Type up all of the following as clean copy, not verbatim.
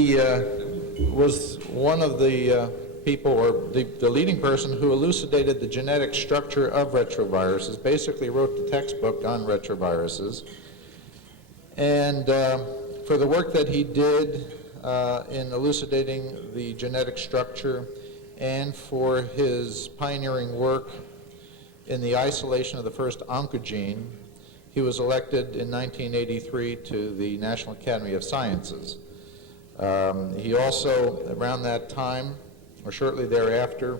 He was one of the people, or the leading person, who elucidated the genetic structure of retroviruses, basically wrote the textbook on retroviruses. And for the work that he did in elucidating the genetic structure, and for his pioneering work in the isolation of the first oncogene, he was elected in 1983 to the National Academy of Sciences. He also, around that time, or shortly thereafter,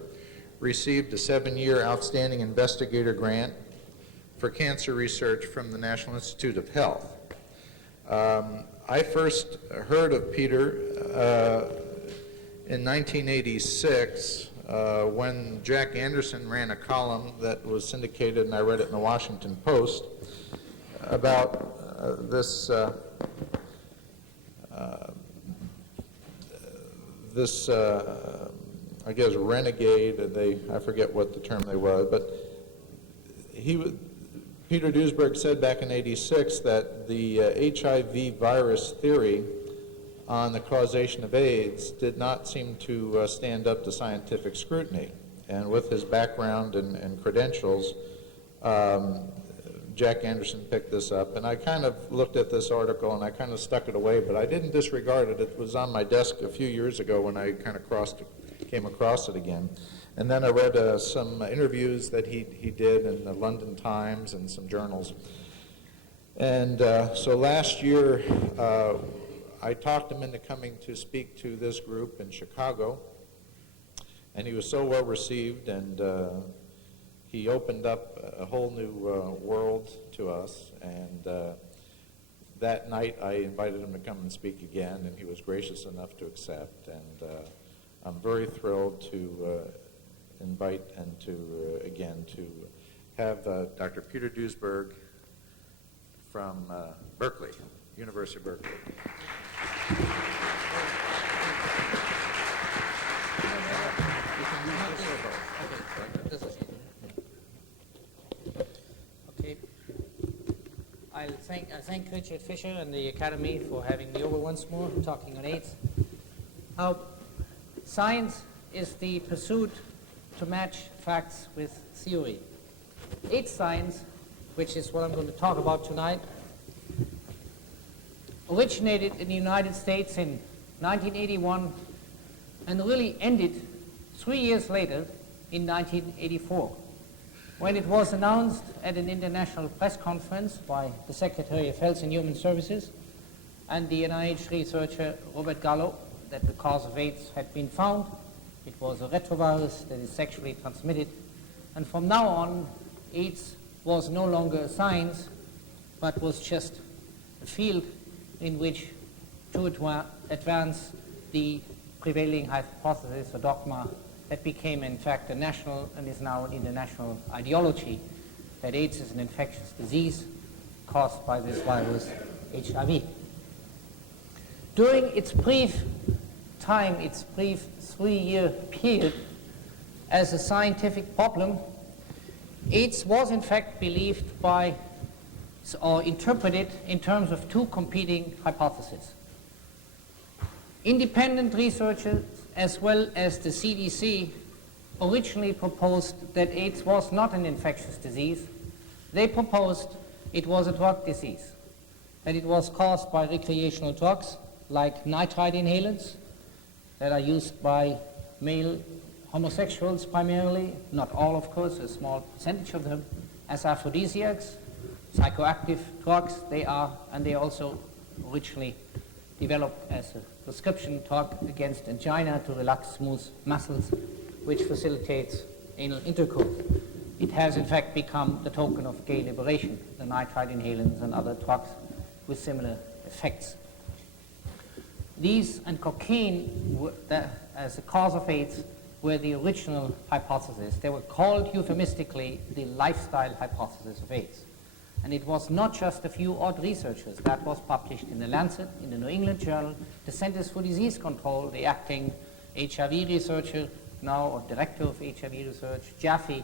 received a 7-year Outstanding Investigator Grant for cancer research from the National Institute of Health. I first heard of Peter in 1986 when Jack Anderson ran a column that was syndicated, and I read it in the Washington Post, about this I guess renegade, I forget what the term they was, but Peter Duesberg said back in '86 that the HIV virus theory on the causation of AIDS did not seem to stand up to scientific scrutiny. And with his background and credentials, Jack Anderson picked this up, and I kind of looked at this article and I kind of stuck it away, but I didn't disregard it. It was on my desk a few years ago when I kind of came across it again. And then I read some interviews that he did in the London Times and some journals. And so last year, I talked him into coming to speak to this group in Chicago, and he was so well received, and he opened up a whole new world to us. And that night I invited him to come and speak again, and he was gracious enough to accept. And I'm very thrilled to invite and to, again, to have Dr. Peter Duesberg from Berkeley, University of Berkeley. Okay. I thank Richard Fisher and the Academy for having me over once more, talking on AIDS. Science is the pursuit to match facts with theory. AIDS science, which is what I'm going to talk about tonight, originated in the United States in 1981 and really ended 3 years later in 1984, when it was announced at an international press conference by the Secretary of Health and Human Services and the NIH researcher Robert Gallo that the cause of AIDS had been found. It was a retrovirus that is sexually transmitted, and from now on, AIDS was no longer a science, but was just a field in which to advance the prevailing hypothesis or dogma that became, in fact, a national and is now an international ideology, that AIDS is an infectious disease caused by this virus, HIV. During its brief time, its brief 3-year period as a scientific problem, AIDS was in fact believed by or interpreted in terms of two competing hypotheses. Independent researchers as well as the CDC originally proposed that AIDS was not an infectious disease. They proposed it was a drug disease, that it was caused by recreational drugs like nitrite inhalants that are used by male homosexuals primarily, not all of course, a small percentage of them, as aphrodisiacs, psychoactive drugs they are, and they also originally developed as a prescription drug against angina to relax smooth muscles, which facilitates anal intercourse. It has in fact become the token of gay liberation, the nitrite inhalants and other drugs with similar effects. These and cocaine as a cause of AIDS were the original hypothesis. They were called euphemistically the lifestyle hypothesis of AIDS. And it was not just a few odd researchers. That was published in The Lancet, in the New England Journal. The Centers for Disease Control, the acting HIV researcher now, or director of HIV research, Jaffe,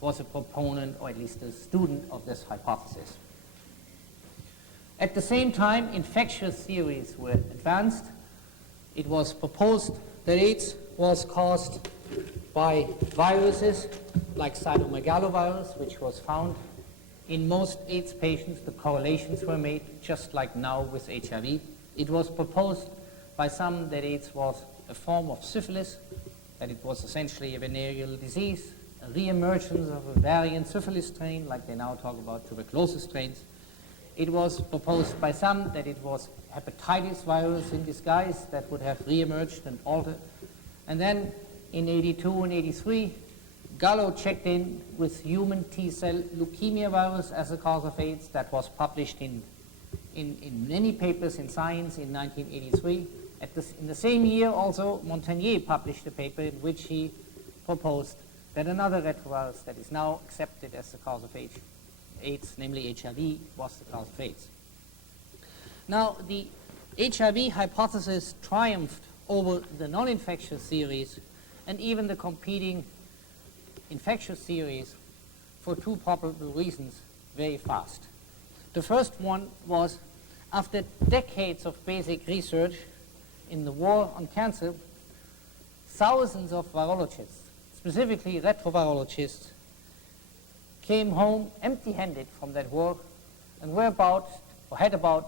was a proponent, or at least a student of this hypothesis. At the same time, infectious theories were advanced. it was proposed that AIDS was caused by viruses like cytomegalovirus, which was found in most AIDS patients. The correlations were made just like now with HIV. It was proposed by some that AIDS was a form of syphilis, that it was essentially a venereal disease, a re-emergence of a variant syphilis strain, like they now talk about tuberculosis strains. It was proposed by some that it was hepatitis virus in disguise that would have re-emerged and altered. And then in 82 and 83, Gallo checked in with human T-cell leukemia virus as a cause of AIDS. That was published in many papers in Science in 1983. In the same year also, Montagnier published a paper in which he proposed that another retrovirus that is now accepted as the cause of AIDS, namely HIV, was the cause of AIDS. Now, the HIV hypothesis triumphed over the non-infectious theories and even the competing infectious theories for two probable reasons very fast. The first one was, after decades of basic research in the war on cancer, thousands of virologists, specifically retrovirologists, came home empty-handed from that war and were about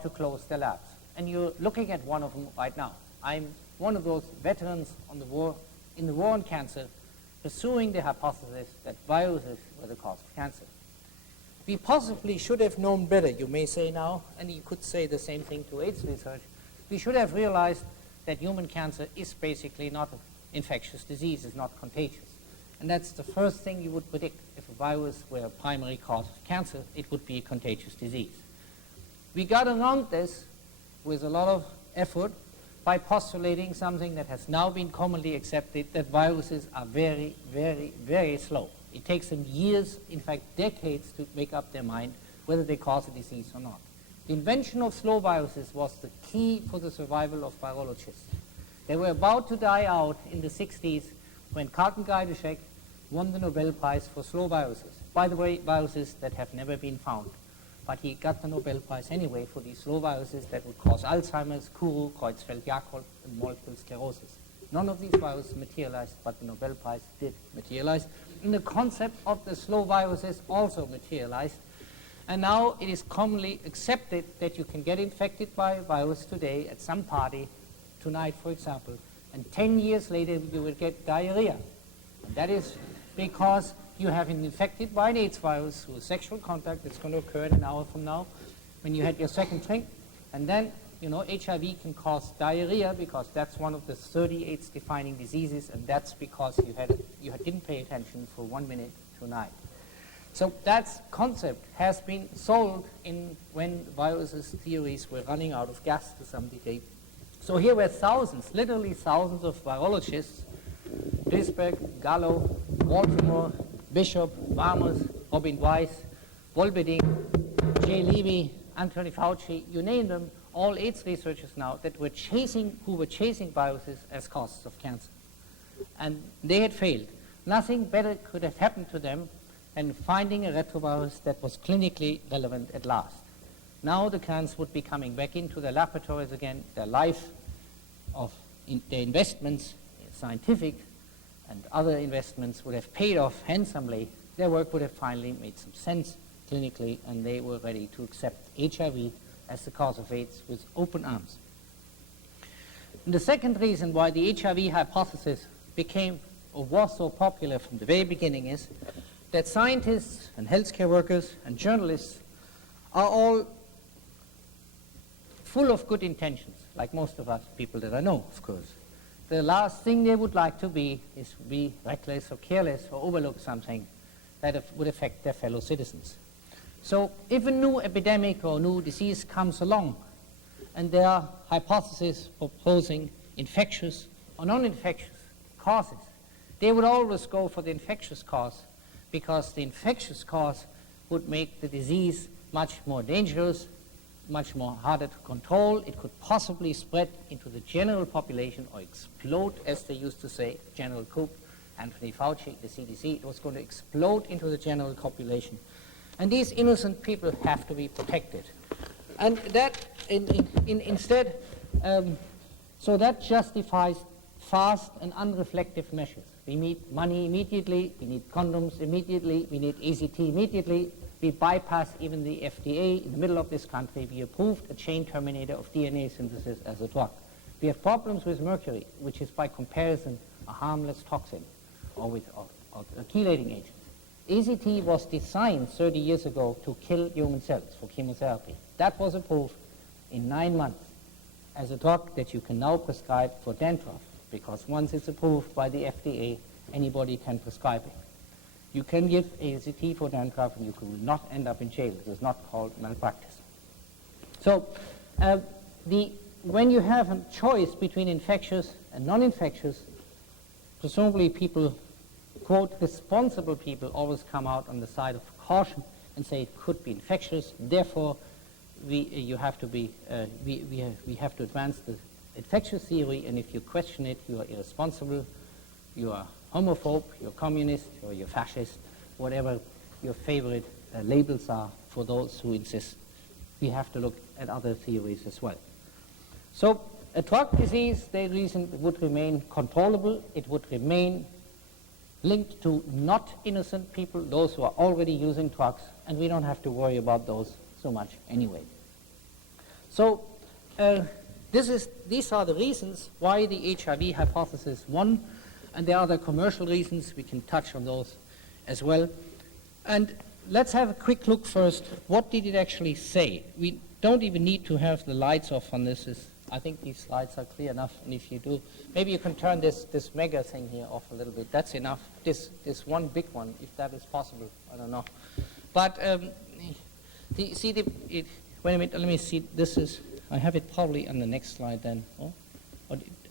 to close their labs. And you're looking at one of them right now. I'm one of those veterans in the war on cancer, pursuing the hypothesis that viruses were the cause of cancer. We possibly should have known better, you may say now, and you could say the same thing to AIDS research. We should have realized that human cancer is basically not an infectious disease, it's not contagious. And that's the first thing you would predict. If a virus were a primary cause of cancer, it would be a contagious disease. We got around this with a lot of effort by postulating something that has now been commonly accepted, that viruses are very, very, very slow. It takes them years, in fact decades, to make up their mind whether they cause a disease or not. The invention of slow viruses was the key for the survival of virologists. They were about to die out in the 60s when Carlton Gajdusek won the Nobel Prize for slow viruses. By the way, viruses that have never been found. But he got the Nobel Prize anyway for these slow viruses that would cause Alzheimer's, Kuru, Creutzfeldt-Jakob, and multiple sclerosis. None of these viruses materialized, but the Nobel Prize did materialize. And the concept of the slow viruses also materialized. And now it is commonly accepted that you can get infected by a virus today at some party, tonight for example, and 10 years later you will get diarrhea. And that is because you have been infected by an AIDS virus through a sexual contact that's going to occur in an hour from now when you had your second drink. And then, HIV can cause diarrhea because that's one of the 30 AIDS-defining diseases, and that's because you didn't pay attention for 1 minute tonight. So that concept has been sold when viruses theories were running out of gas to some degree. So here were thousands, literally thousands of virologists, Duesberg, Gallo, Baltimore, Bishop, Ramos, Robin Weiss, Wolberding, Jay Levy, Anthony Fauci, you name them, all AIDS researchers now who were chasing viruses as causes of cancer. And they had failed. Nothing better could have happened to them than finding a retrovirus that was clinically relevant at last. Now the cans would be coming back into their laboratories again. Their life their investments, scientific and other investments, would have paid off handsomely. Their work would have finally made some sense clinically, and they were ready to accept HIV as the cause of AIDS with open arms. And the second reason why the HIV hypothesis became or was so popular from the very beginning is that scientists and healthcare workers and journalists are all full of good intentions, like most of us people that I know, of course. The last thing they would like to be is to be reckless or careless or overlook something that would affect their fellow citizens. So if a new epidemic or new disease comes along and there are hypotheses proposing infectious or non-infectious causes, they would always go for the infectious cause because the infectious cause would make the disease much more dangerous, much more harder to control. It could possibly spread into the general population or explode, as they used to say, General Cook, Anthony Fauci, the CDC. It was going to explode into the general population. And these innocent people have to be protected. And that, instead, So that justifies fast and unreflective measures. We need money immediately, we need condoms immediately, we need AZT immediately. We bypass even the FDA. In the middle of this country, we approved a chain terminator of DNA synthesis as a drug. We have problems with mercury, which is by comparison a harmless toxin, or with a chelating agent. AZT was designed 30 years ago to kill human cells for chemotherapy. That was approved in 9 months as a drug that you can now prescribe for dandruff, because once it's approved by the FDA, anybody can prescribe it. You can give AZT for dandruff and you will not end up in jail. It is not called malpractice. So when you have a choice between infectious and non-infectious, presumably people, quote, responsible people always come out on the side of caution and say it could be infectious, therefore we have to advance the infectious theory, and if you question it, you are irresponsible, you are homophobe, you're communist, or you're fascist, whatever your favorite labels are for those who insist. We have to look at other theories as well. So a drug disease, they reasoned, would remain controllable. It would remain linked to not innocent people, those who are already using drugs, and we don't have to worry about those so much anyway. So these are the reasons why the HIV hypothesis won, and there are other commercial reasons. We can touch on those as well. And let's have a quick look first. What did it actually say? We don't even need to have the lights off on this. I think these slides are clear enough, and if you do, maybe you can turn this mega thing here off a little bit. That's enough. This one big one, if that is possible, I don't know. But wait a minute, let me see. This is, I have it probably on the next slide then. Oh,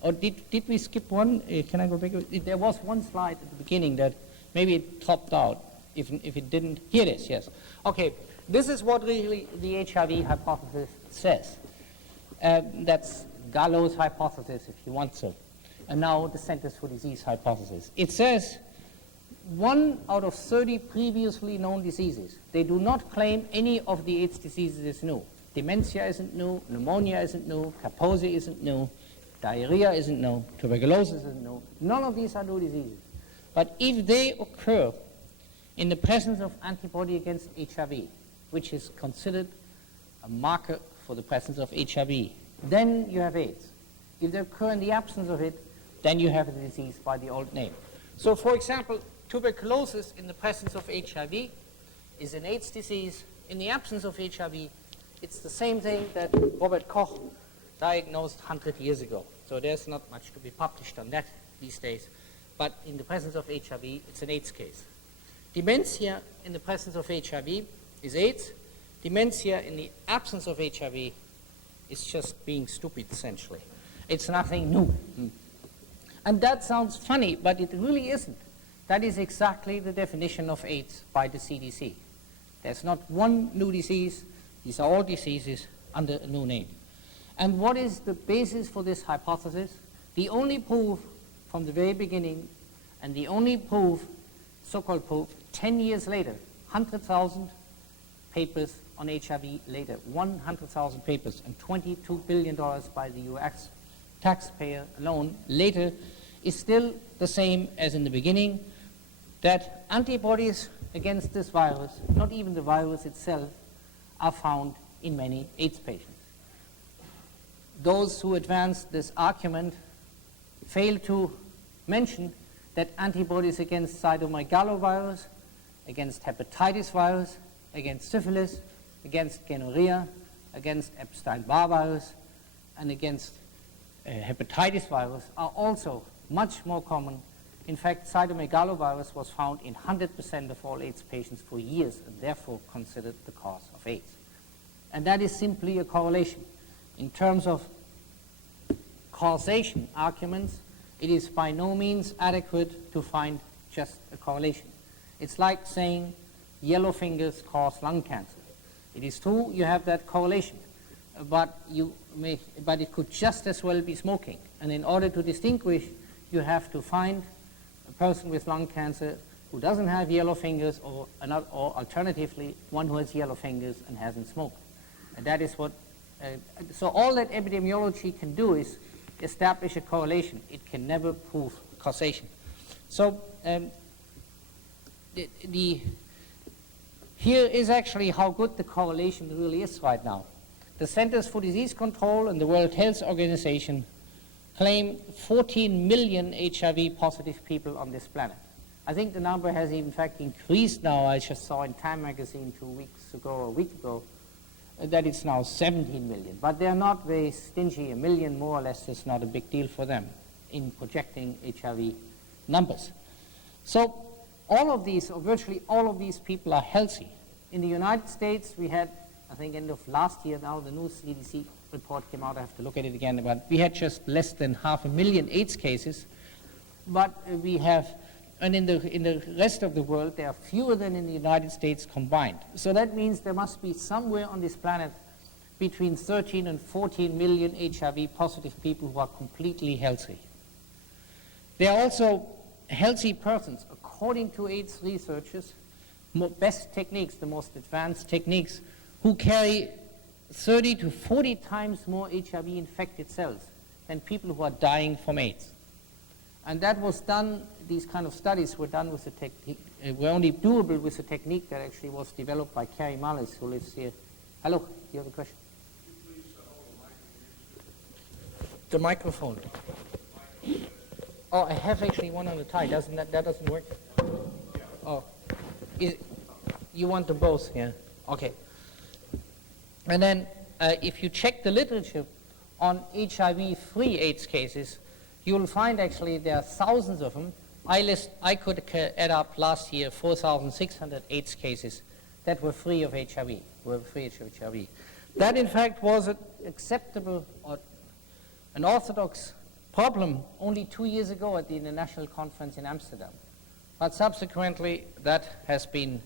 or did we skip one? Can I go back? There was one slide at the beginning that maybe it dropped out. If it didn't, here it is, yes. Okay, this is what really the HIV hypothesis says. That's Gallo's hypothesis, if you want so. And now the Centers for Disease hypothesis. It says 1 out of 30 previously known diseases. They do not claim any of the AIDS diseases is new. Dementia isn't new, pneumonia isn't new, Kaposi isn't new, diarrhea isn't new, tuberculosis isn't new. None of these are new diseases. But if they occur in the presence of antibody against HIV, which is considered a marker for the presence of HIV, then you have AIDS. If they occur in the absence of it, then you have the disease by the old name. So, for example, tuberculosis in the presence of HIV is an AIDS disease. In the absence of HIV, it's the same thing that Robert Koch diagnosed 100 years ago. So there's not much to be published on that these days. But in the presence of HIV, it's an AIDS case. Dementia in the presence of HIV is AIDS. Dementia in the absence of HIV is just being stupid, essentially. It's nothing new. And that sounds funny, but it really isn't. That is exactly the definition of AIDS by the CDC. There's not one new disease. These are all diseases under a new name. And what is the basis for this hypothesis? The only proof from the very beginning, and the only proof, so-called proof, 10 years later, 100,000 papers on HIV later, 100,000 papers, and $22 billion by the US taxpayer alone later, is still the same as in the beginning, that antibodies against this virus, not even the virus itself, are found in many AIDS patients. Those who advance this argument fail to mention that antibodies against cytomegalovirus, against hepatitis virus, against syphilis, against gonorrhea, against Epstein-Barr virus, and against hepatitis virus are also much more common. In fact, cytomegalovirus was found in 100% of all AIDS patients for years, and therefore considered the cause of AIDS. And that is simply a correlation. In terms of causation arguments, it is by no means adequate to find just a correlation. It's like saying yellow fingers cause lung cancer. It is true you have that correlation, but it could just as well be smoking. And in order to distinguish, you have to find a person with lung cancer who doesn't have yellow fingers, or alternatively, one who has yellow fingers and hasn't smoked. And that is what, so all that epidemiology can do is establish a correlation. It can never prove causation. So here is actually how good the correlation really is right now. The Centers for Disease Control and the World Health Organization claim 14 million HIV positive people on this planet. I think the number has in fact increased now. I just saw in Time magazine 2 weeks ago or a week ago that it's now 17 million. But they're not very stingy. A million more or less is not a big deal for them in projecting HIV numbers. So all of these, or virtually all of these people are healthy. In the United States, we had, I think end of last year now, the new CDC report came out. I have to look at it again. But we had just less than 500,000 AIDS cases. But we have, and in the rest of the world, there are fewer than in the United States combined. So that means there must be somewhere on this planet between 13 and 14 million HIV positive people who are completely healthy. There are also healthy persons, according to AIDS researchers, best techniques, the most advanced techniques, who carry 30 to 40 times more HIV-infected cells than people who are dying from AIDS. And that was done, these kind of studies were done with a technique, were only doable with a technique that actually was developed by Carrie Mullis, who lives here. Hello, do you have a question? The microphone. Oh, I have actually one on the tie. Doesn't that doesn't work? Oh, you want them both? Yeah. Okay. And then, if you check the literature on HIV-free AIDS cases, you will find actually there are thousands of them. I could add up last year 4,600 AIDS cases that were free of HIV. That, in fact, was an acceptable or an orthodox problem only 2 years ago at the International Conference in Amsterdam. But subsequently, that has been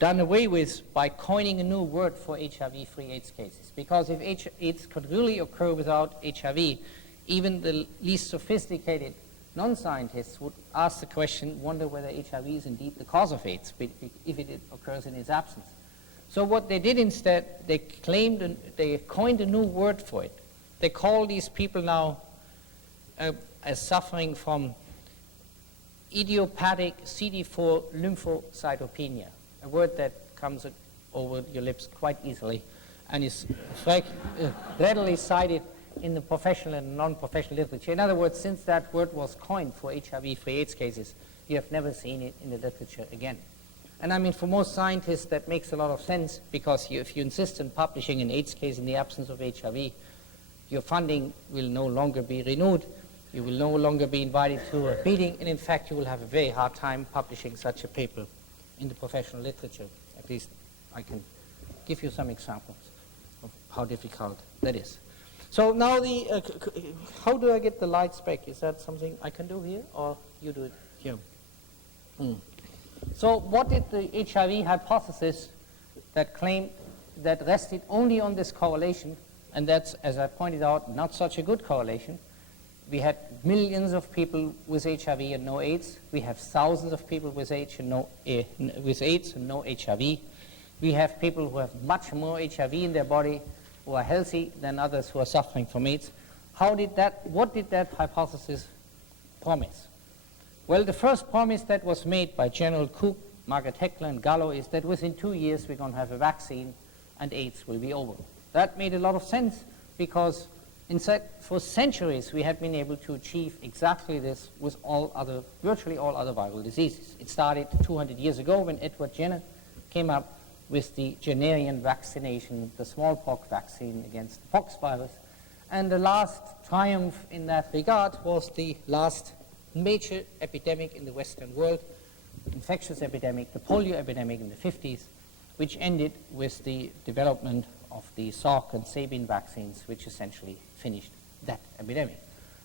done away with by coining a new word for HIV-free AIDS cases. Because if AIDS could really occur without HIV, even the least sophisticated non-scientists would ask the question, wonder whether HIV is indeed the cause of AIDS, if it occurs in its absence. So what they did instead, they coined a new word for it. They call these people now as suffering from idiopathic CD4 lymphocytopenia, a word that comes over your lips quite easily and is readily cited in the professional and non-professional literature. In other words, since that word was coined for HIV-free AIDS cases, you have never seen it in the literature again. And I mean, for most scientists, that makes a lot of sense, because if you insist on publishing an AIDS case in the absence of HIV, your funding will no longer be renewed. You will no longer be invited to a meeting, and in fact, you will have a very hard time publishing such a paper in the professional literature. At least I can give you some examples of how difficult that is. So now how do I get the lights back? Is that something I can do here, or you do it here? So what did the HIV hypothesis that claimed, that rested only on this correlation, and that's, as I pointed out, not such a good correlation. We had millions of people with HIV and no AIDS. We have thousands of people with AIDS and no HIV. We have people who have much more HIV in their body who are healthy than others who are suffering from AIDS. What did that hypothesis promise? Well, the first promise that was made by General Koch, Margaret Heckler, and Gallo is that within 2 years we're going to have a vaccine and AIDS will be over. That made a lot of sense, because for centuries we had been able to achieve exactly this with virtually all other viral diseases. It started 200 years ago when Edward Jenner came up with the Jennerian vaccination, the smallpox vaccine against the pox virus. And the last triumph in that regard was the last major epidemic in the Western world, infectious epidemic, the polio epidemic in the 50s, which ended with the development of the Salk and Sabin vaccines, which essentially finished that epidemic.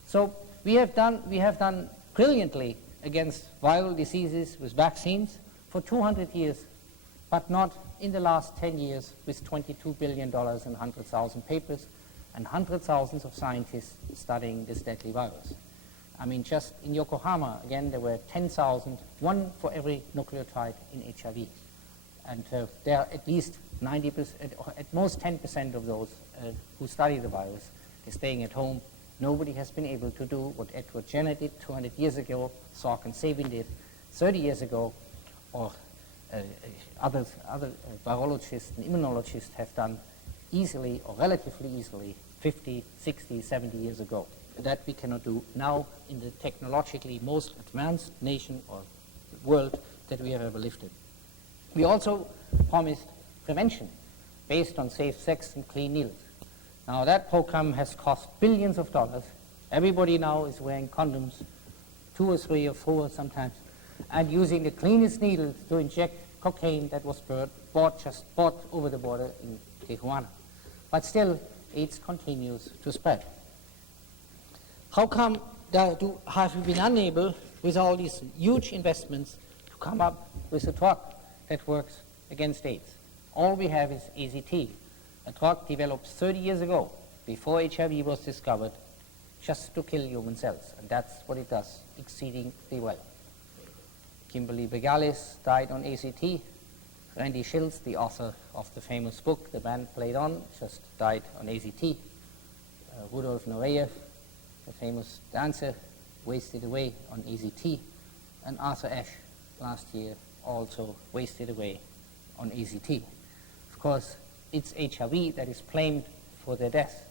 So we have done brilliantly against viral diseases with vaccines for 200 years, but not in the last 10 years with $22 billion and 100,000 papers and hundreds of thousands of scientists studying this deadly virus. I mean, just in Yokohama, again, there were 10,000, one for every nucleotide in HIV. And there are at least 90%, at most 10% of those who study the virus are staying at home Nobody has been able to do what Edward Jenner did 200 years ago, Salk and Sabin did 30 years ago, or other virologists and immunologists have done easily or relatively easily 50, 60, 70 years ago. That we cannot do now in the technologically most advanced nation or world that we have ever lived in. We also promised prevention based on safe sex and clean needles. Now that program has cost billions of dollars. Everybody now is wearing condoms, 2 or 3 or 4 sometimes, and using the cleanest needles to inject cocaine that was bought over the border in Tijuana. But still, AIDS continues to spread. How come have we been unable, with all these huge investments, to come up with a drug that works against AIDS? All we have is AZT, a drug developed 30 years ago, before HIV was discovered, just to kill human cells, and that's what it does exceedingly well. Kimberly Begalis died on AZT. Randy Shills, the author of the famous book The Band Played On, just died on AZT. Rudolf Nureyev, the famous dancer, wasted away on AZT. And Arthur Ashe, last year, also wasted away on AZT. Of course, it's HIV that is blamed for their death,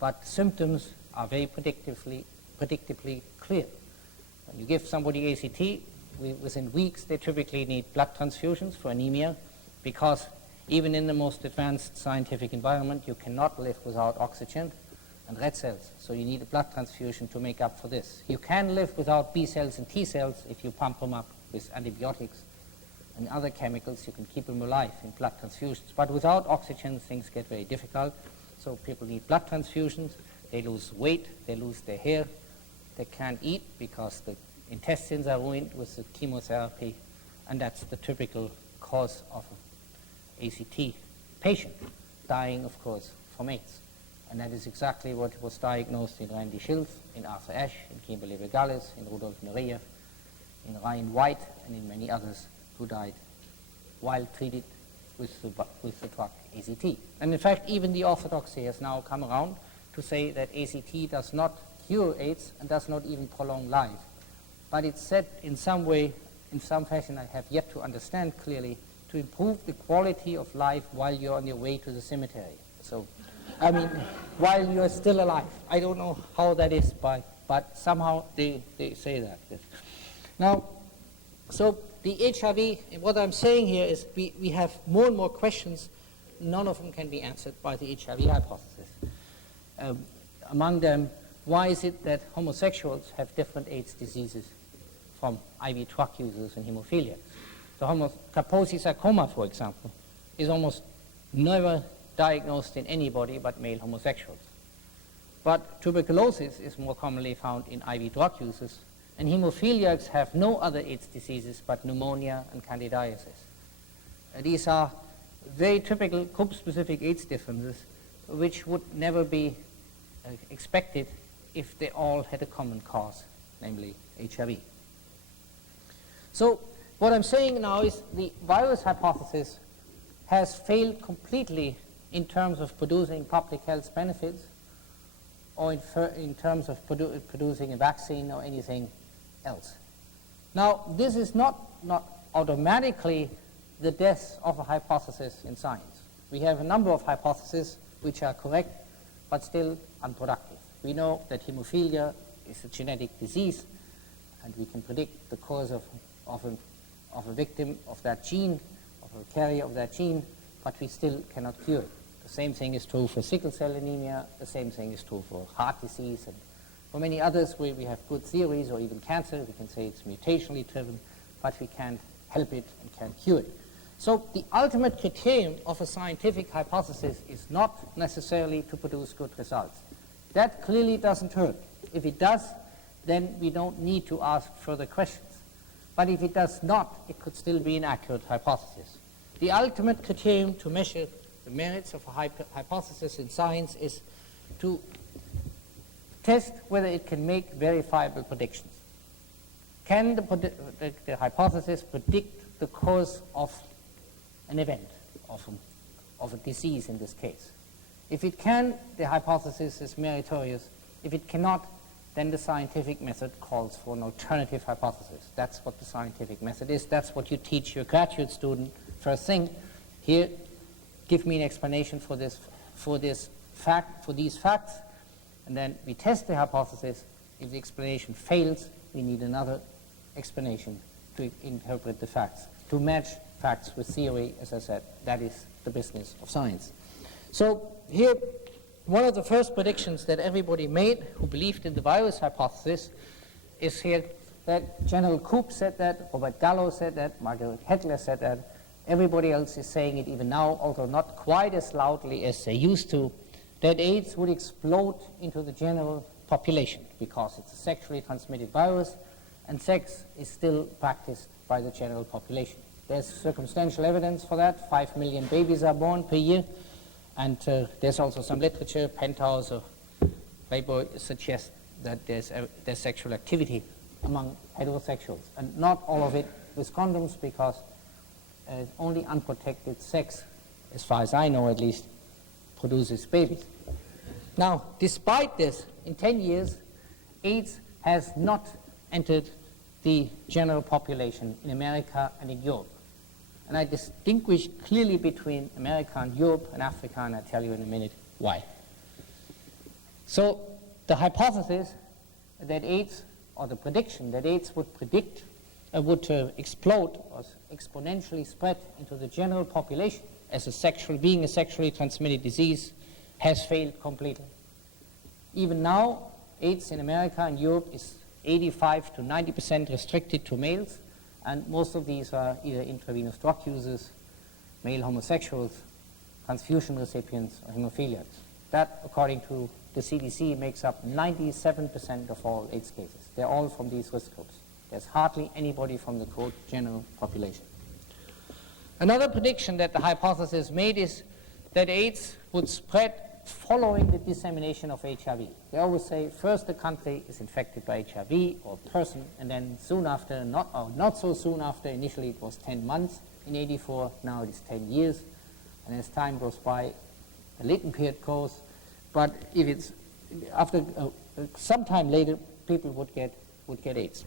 but symptoms are very predictably clear. When you give somebody AZT, within weeks they typically need blood transfusions for anemia, because even in the most advanced scientific environment you cannot live without oxygen and red cells, so you need a blood transfusion to make up for this. You can live without B cells and T cells if you pump them up with antibiotics and other chemicals. You can keep them alive in blood transfusions, but without oxygen things get very difficult, so people need blood transfusions. They lose weight, they lose their hair, they can't eat because the intestines are ruined with the chemotherapy, and that's the typical cause of an AZT patient, dying, of course, from AIDS. And that is exactly what was diagnosed in Randy Shills, in Arthur Ashe, in Kimberly Begalis, in Rudolf Nureyev, in Ryan White, and in many others who died while treated with the drug AZT. And in fact, even the orthodoxy has now come around to say that AZT does not cure AIDS and does not even prolong life. But it's said in some way, in some fashion I have yet to understand clearly, to improve the quality of life while you're on your way to the cemetery. So, I mean, while you're still alive. I don't know how that is, but somehow they say that. Yes. Now, so the HIV, what I'm saying here is we have more and more questions. None of them can be answered by the HIV hypothesis. Among them, why is it that homosexuals have different AIDS diseases from IV drug users and hemophilia? So Kaposi sarcoma, for example, is almost never diagnosed in anybody but male homosexuals. But tuberculosis is more commonly found in IV drug users, and hemophiliacs have no other AIDS diseases but pneumonia and candidiasis. These are very typical group-specific AIDS differences which would never be expected if they all had a common cause, namely HIV. So what I'm saying now is the virus hypothesis has failed completely in terms of producing public health benefits, or in terms of producing a vaccine or anything else. Now, this is not automatically the death of a hypothesis in science. We have a number of hypotheses which are correct, but still unproductive. We know that hemophilia is a genetic disease, and we can predict the cause of a victim of that gene, of a carrier of that gene, but we still cannot cure it. The same thing is true for sickle cell anemia, the same thing is true for heart disease, and for many others where we have good theories, or even cancer, we can say it's mutationally driven, but we can't help it and can't cure it. So the ultimate criterion of a scientific hypothesis is not necessarily to produce good results. That clearly doesn't hurt. If it does, then we don't need to ask further questions. But if it does not, it could still be an accurate hypothesis. The ultimate criterion to measure the merits of a hypothesis in science is to test whether it can make verifiable predictions. Can the hypothesis predict the cause of an event, of a disease in this case? If it can, the hypothesis is meritorious. If it cannot, then the scientific method calls for an alternative hypothesis. That's what the scientific method is. That's what you teach your graduate student first thing. Here, give me an explanation for these facts, and then we test the hypothesis. If the explanation fails, we need another explanation to interpret the facts, to match facts with theory. As I said, that is the business of science. So here, one of the first predictions that everybody made who believed in the virus hypothesis is here that General Koop said that, Robert Gallo said that, Margaret Hettler said that. Everybody else is saying it even now, although not quite as loudly as they used to, that AIDS would explode into the general population because it's a sexually transmitted virus and sex is still practiced by the general population. There's circumstantial evidence for that. 5 million babies are born per year. And there's also some literature, Penthouse or Playboy, suggests that there's sexual activity among heterosexuals. And not all of it with condoms, because only unprotected sex, as far as I know at least, produces babies. Now, despite this, in 10 years, AIDS has not entered the general population in America and in Europe. And I distinguish clearly between America and Europe and Africa, and I'll tell you in a minute why. So the hypothesis that AIDS, or the prediction that AIDS would explode or exponentially spread into the general population as being a sexually transmitted disease, has failed completely. Even now, AIDS in America and Europe is 85 to 90% restricted to males, and most of these are either intravenous drug users, male homosexuals, transfusion recipients, or hemophiliacs. That, according to the CDC, makes up 97% of all AIDS cases. They're all from these risk groups. There's hardly anybody from the quote general population. Another prediction that the hypothesis made is that AIDS would spread following the dissemination of HIV. They always say first the country is infected by HIV or a person, and then soon after, not so soon after, initially it was 10 months in 84, now it is 10 years, and as time goes by, the latent period goes, but if it's after some time later, people would get AIDS.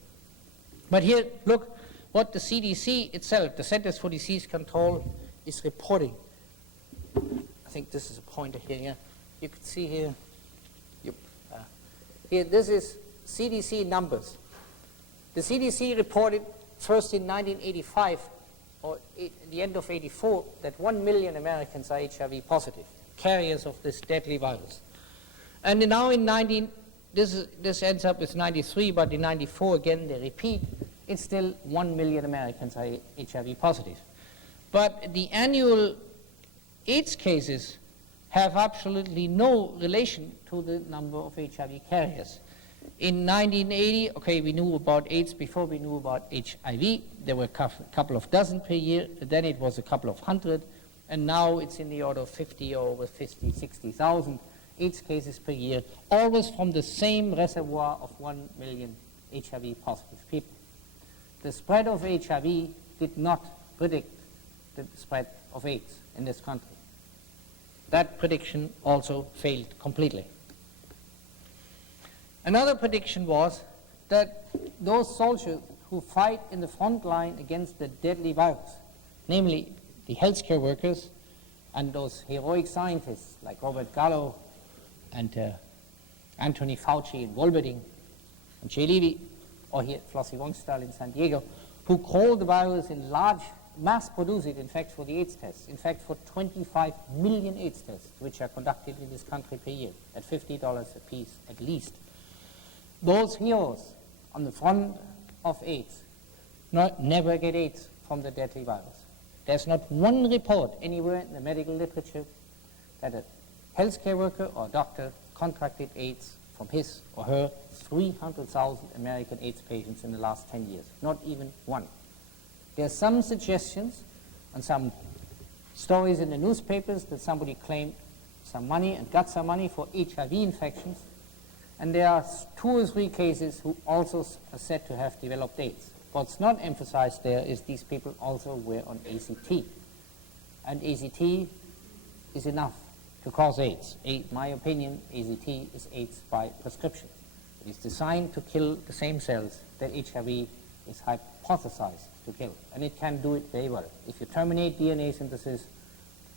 But here, look what the CDC itself, the Centers for Disease Control, is reporting. I think this is a pointer here, yeah. You can see here, here this is CDC numbers. The CDC reported first in 1985, or at the end of 84, that 1 million Americans are HIV positive, carriers of this deadly virus. And now this ends up with 93, but in 94 again they repeat, it's still 1 million Americans are HIV positive. But the annual AIDS cases have absolutely no relation to the number of HIV carriers. In 1980, okay, we knew about AIDS before we knew about HIV. There were a couple of dozen per year, then it was a couple of hundred, and now it's in the order of 50 or over 50, 60,000 AIDS cases per year, always from the same reservoir of 1 million HIV positive people. The spread of HIV did not predict the spread of AIDS in this country. That prediction also failed completely. Another prediction was that those soldiers who fight in the front line against the deadly virus, namely the healthcare workers and those heroic scientists like Robert Gallo and Anthony Fauci in Wolberding and Jay Levy, or here Flossie Wongstall in San Diego, who crawl the virus in large mass produce it, in fact, for the AIDS tests, in fact, for 25 million AIDS tests, which are conducted in this country per year, at $50 a piece at least. Those heroes on the front of AIDS never get AIDS from the deadly virus. There's not one report anywhere in the medical literature that a healthcare worker or doctor contracted AIDS from his or her 300,000 American AIDS patients in the last 10 years. Not even one. There are some suggestions and some stories in the newspapers that somebody claimed some money and got some money for HIV infections, and there are 2 or 3 cases who also are said to have developed AIDS. What's not emphasized there is these people also were on ACT, and ACT is enough to cause AIDS. In my opinion, AZT is AIDS by prescription. It is designed to kill the same cells that HIV is hypothesized to kill, and it can do it very well. If you terminate DNA synthesis,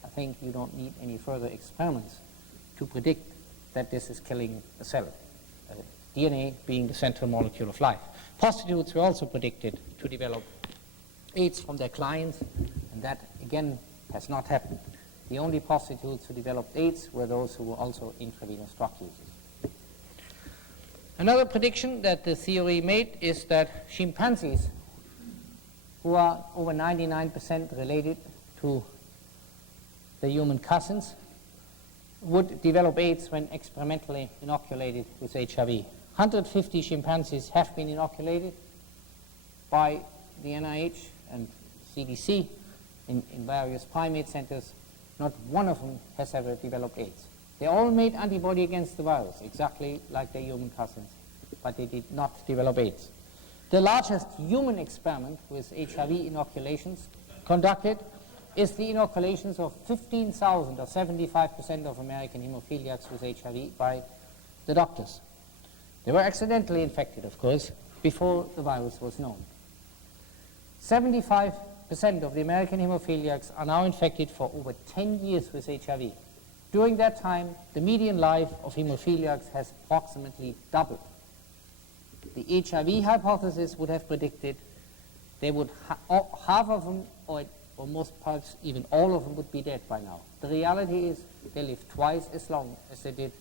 I think you don't need any further experiments to predict that this is killing a cell, DNA being the central molecule of life. Prostitutes were also predicted to develop AIDS from their clients, and that, again, has not happened. The only prostitutes who developed AIDS were those who were also intravenous drug users. Another prediction that the theory made is that chimpanzees, who are over 99% related to the human cousins, would develop AIDS when experimentally inoculated with HIV. 150 chimpanzees have been inoculated by the NIH and CDC in various primate centers. Not one of them has ever developed AIDS. They all made antibody against the virus, exactly like their human cousins, but they did not develop AIDS. The largest human experiment with HIV inoculations conducted is the inoculations of 15,000 or 75% of American hemophiliacs with HIV by the doctors. They were accidentally infected, of course, before the virus was known. 75% of the American hemophiliacs are now infected for over 10 years with HIV. During that time, the median life of hemophiliacs has approximately doubled. The HIV hypothesis would have predicted they would half of them, or most perhaps even all of them, would be dead by now. The reality is they live twice as long as they did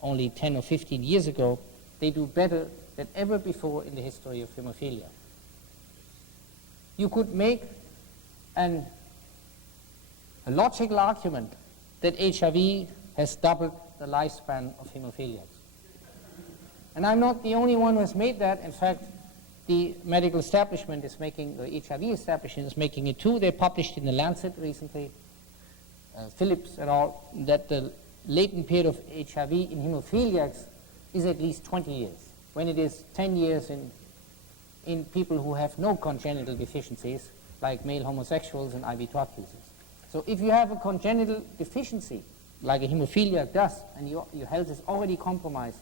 only 10 or 15 years ago. They do better than ever before in the history of hemophilia. You could make a logical argument that HIV has doubled the lifespan of hemophiliacs. And I'm not the only one who has made that. In fact, the medical establishment is making, the HIV establishment is making it too. They published in The Lancet recently, Phillips et al., that the latent period of HIV in hemophiliacs is at least 20 years, when it is 10 years in people who have no congenital deficiencies, like male homosexuals and IV drug users. So if you have a congenital deficiency, like a hemophiliac does, and your health is already compromised,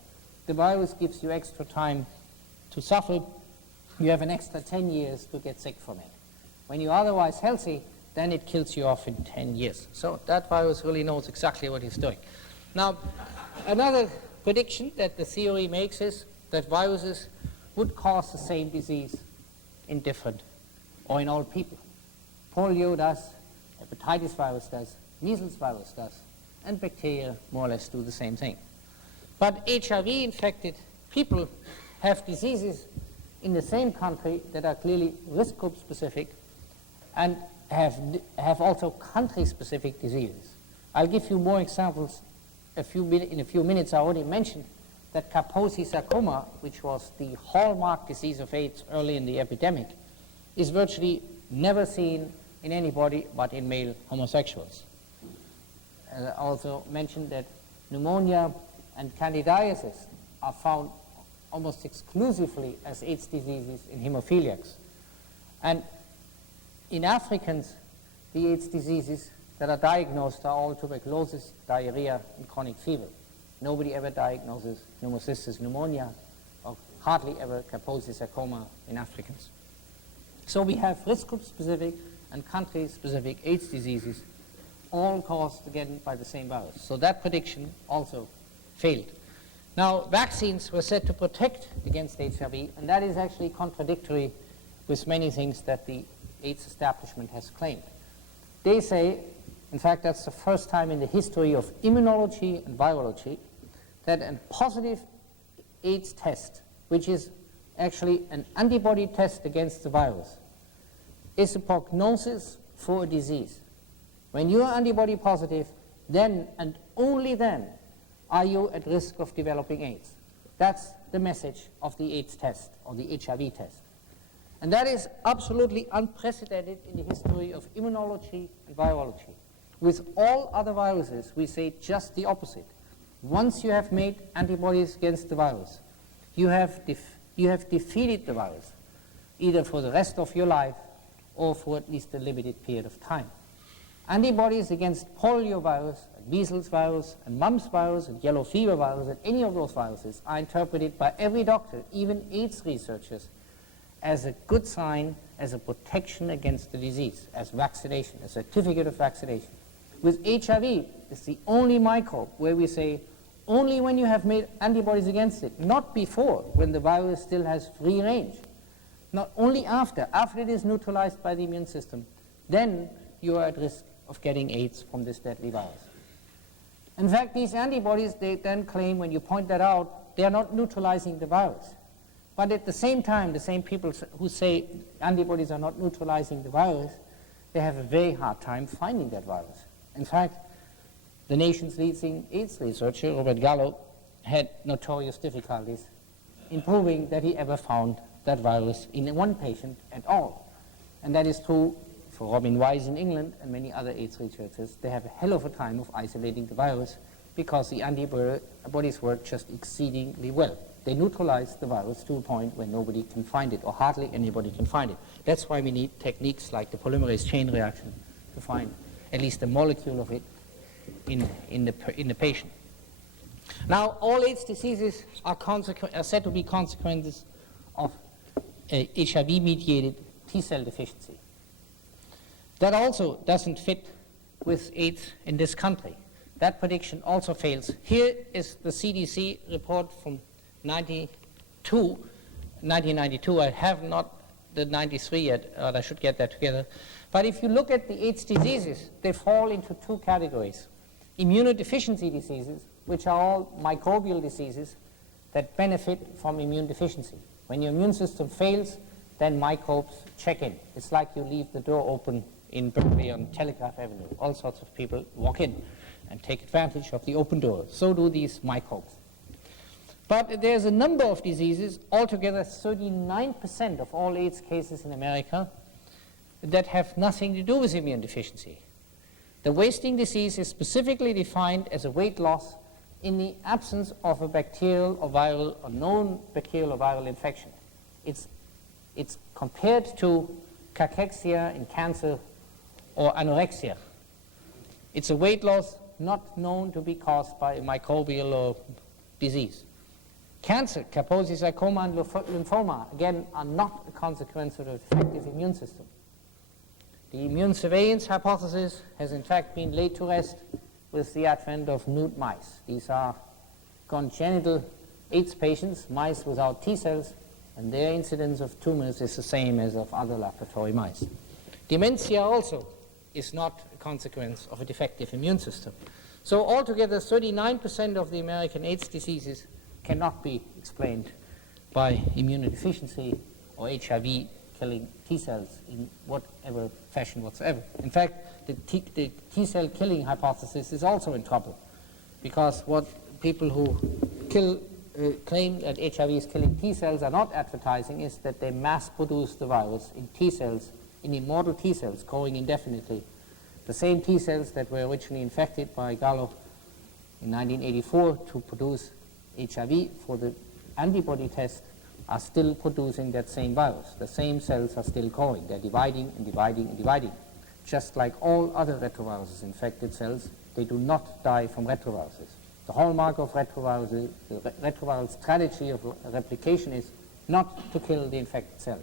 the virus gives you extra time to suffer. You have an extra 10 years to get sick from it. When you're otherwise healthy, then it kills you off in 10 years. So that virus really knows exactly what it's doing. Now, another prediction that the theory makes is that viruses would cause the same disease in different or in all people. Polio does, hepatitis virus does, measles virus does, and bacteria more or less do the same thing. But HIV-infected people have diseases in the same country that are clearly risk group specific and have also country-specific diseases. I'll give you more examples in a few minutes. I already mentioned that Kaposi sarcoma, which was the hallmark disease of AIDS early in the epidemic, is virtually never seen in anybody but in male homosexuals. I also mentioned that pneumonia and candidiasis are found almost exclusively as AIDS diseases in hemophiliacs. And in Africans, the AIDS diseases that are diagnosed are all tuberculosis, diarrhea, and chronic fever. Nobody ever diagnoses pneumocystis pneumonia, or hardly ever Kaposi sarcoma in Africans. So we have risk group specific and country specific AIDS diseases, all caused again by the same virus. So that prediction also failed. Now, vaccines were said to protect against HIV, and that is actually contradictory with many things that the AIDS establishment has claimed. They say, in fact, that's the first time in the history of immunology and virology that a positive AIDS test, which is actually an antibody test against the virus, is a prognosis for a disease. When you are antibody positive, then and only then are you at risk of developing AIDS. That's the message of the AIDS test, or the HIV test. And that is absolutely unprecedented in the history of immunology and virology. With all other viruses, we say just the opposite. Once you have made antibodies against the virus, you have defeated the virus, either for the rest of your life or for at least a limited period of time. Antibodies against poliovirus, measles virus and mumps virus and yellow fever virus and any of those viruses are interpreted by every doctor, even AIDS researchers, as a good sign, as a protection against the disease, as vaccination, a certificate of vaccination. With HIV, it's the only microbe where we say only when you have made antibodies against it, not before, when the virus still has free range. Not only after it is neutralized by the immune system, then you are at risk of getting AIDS from this deadly virus. In fact, these antibodies, they then claim, when you point that out, they are not neutralizing the virus. But at the same time, the same people who say antibodies are not neutralizing the virus, they have a very hard time finding that virus. In fact, the nation's leading AIDS researcher, Robert Gallo, had notorious difficulties in proving that he ever found that virus in one patient at all. And that is true for Robin Wise in England and many other AIDS researchers. They have a hell of a time of isolating the virus because the antibodies work just exceedingly well. They neutralize the virus to a point where nobody can find it, or hardly anybody can find it. That's why we need techniques like the polymerase chain reaction to find at least a molecule of it in the patient. Now, all AIDS diseases are said to be consequences of HIV-mediated T-cell deficiency. That also doesn't fit with AIDS in this country. That prediction also fails. Here is the CDC report from 1992. I have not the 93 yet, but I should get that together. But if you look at the AIDS diseases, they fall into two categories. Immunodeficiency diseases, which are all microbial diseases that benefit from immune deficiency. When your immune system fails, then microbes check in. It's like you leave the door open in Berkeley on Telegraph Avenue. All sorts of people walk in and take advantage of the open door. So do these microbes. But there's a number of diseases, altogether 39% of all AIDS cases in America, that have nothing to do with immune deficiency. The wasting disease is specifically defined as a weight loss in the absence of a bacterial or viral or known bacterial or viral infection. It's compared to cachexia in cancer or anorexia. It's a weight loss not known to be caused by a microbial or disease. Cancer, Kaposi sarcoma and lymphoma, again, are not a consequence of a defective immune system. The immune surveillance hypothesis has in fact been laid to rest with the advent of nude mice. These are congenital AIDS patients, mice without T cells, and their incidence of tumors is the same as of other laboratory mice. Dementia also is not a consequence of a defective immune system. So altogether, 39% of the American AIDS diseases cannot be explained by immunodeficiency or HIV killing T cells in whatever fashion whatsoever. In fact, the T cell killing hypothesis is also in trouble, because what people who claim that HIV is killing T cells are not advertising is that they mass produce the virus in T cells, in immortal T cells growing indefinitely. The same T cells that were originally infected by Gallo in 1984 to produce HIV for the antibody test are still producing that same virus. The same cells are still growing. They're dividing and dividing and dividing. Just like all other retroviruses infected cells, they do not die from retroviruses. The hallmark of retroviruses, the retroviral strategy of replication is not to kill the infected cell.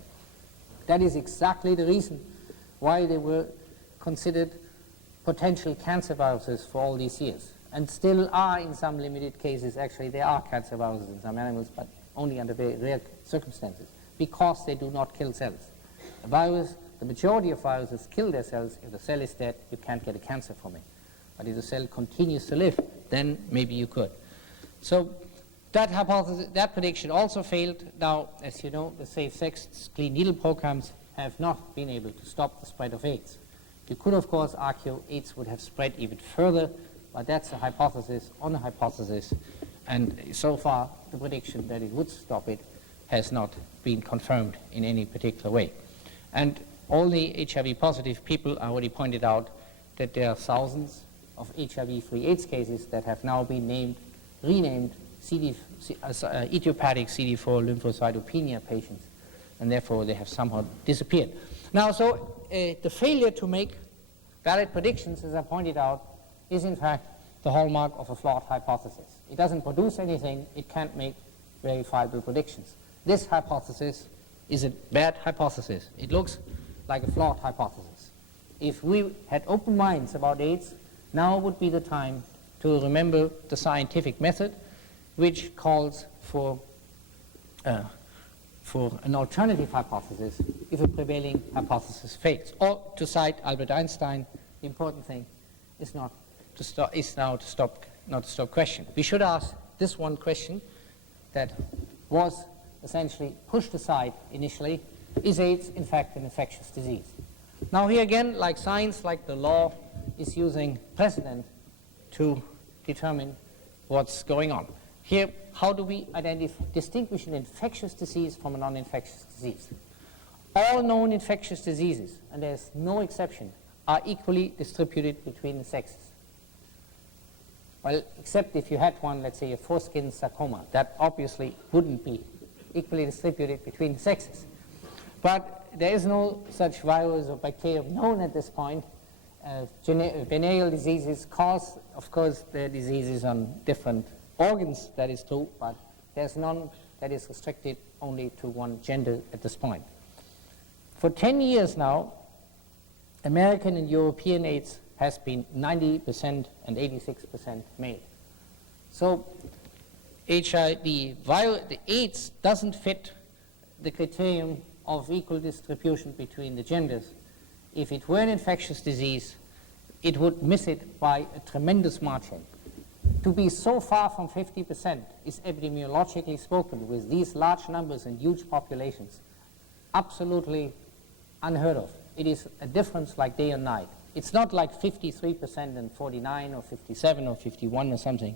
That is exactly the reason why they were considered potential cancer viruses for all these years, and still are in some limited cases. Actually, there are cancer viruses in some animals, but only under very rare circumstances, because they do not kill cells. A virus, the majority of viruses kill their cells. If the cell is dead, you can't get a cancer from it. But if the cell continues to live, then maybe you could. So that hypothesis, that prediction also failed. Now, as you know, the Safe Sex Clean Needle programs have not been able to stop the spread of AIDS. You could, of course, argue AIDS would have spread even further, but that's a hypothesis on a hypothesis, and so far the prediction that it would stop it has not been confirmed in any particular way. And all the HIV-positive people, I already pointed out that there are thousands of HIV-free AIDS cases that have now been renamed idiopathic CD4 lymphocytopenia patients, and therefore they have somehow disappeared. Now, so the failure to make valid predictions, as I pointed out, is in fact the hallmark of a flawed hypothesis. It doesn't produce anything, it can't make verifiable predictions. This hypothesis is a bad hypothesis. It looks like a flawed hypothesis. If we had open minds about AIDS, now would be the time to remember the scientific method, which calls for an alternative hypothesis if a prevailing hypothesis fails. Or to cite Albert Einstein, the important thing is not to stop question. We should ask this one question that was essentially pushed aside initially: is AIDS in fact an infectious disease? Now here again, like science, like the law, is using precedent to determine what's going on. Here, how do we distinguish an infectious disease from a non-infectious disease? All known infectious diseases, and there's no exception, are equally distributed between the sexes. Well, except if you had one, let's say a foreskin sarcoma, that obviously wouldn't be equally distributed between the sexes. But there is no such virus or bacterium known at this point. Venereal diseases cause, of course, the diseases on different organs, that is true, but there's none that is restricted only to one gender at this point. For 10 years now, American and European AIDS has been 90% and 86% male. So the AIDS doesn't fit the criterion of equal distribution between the genders. If it were an infectious disease, it would miss it by a tremendous margin. To be so far from 50% is, epidemiologically spoken, with these large numbers and huge populations, absolutely unheard of. It is a difference like day and night. It's not like 53% and 49 or 57 or 51 or something.